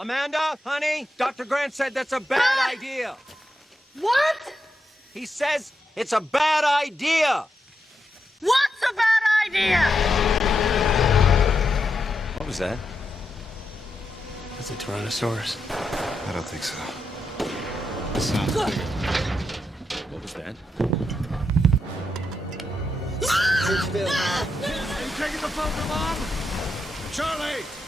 Amanda, honey, Dr. Grant said that's a bad idea. What? He says it's a bad idea. What's a bad idea? What was that? That's a Tyrannosaurus. I don't think so. What was that? Are you taking the phone to Mom? Charlie!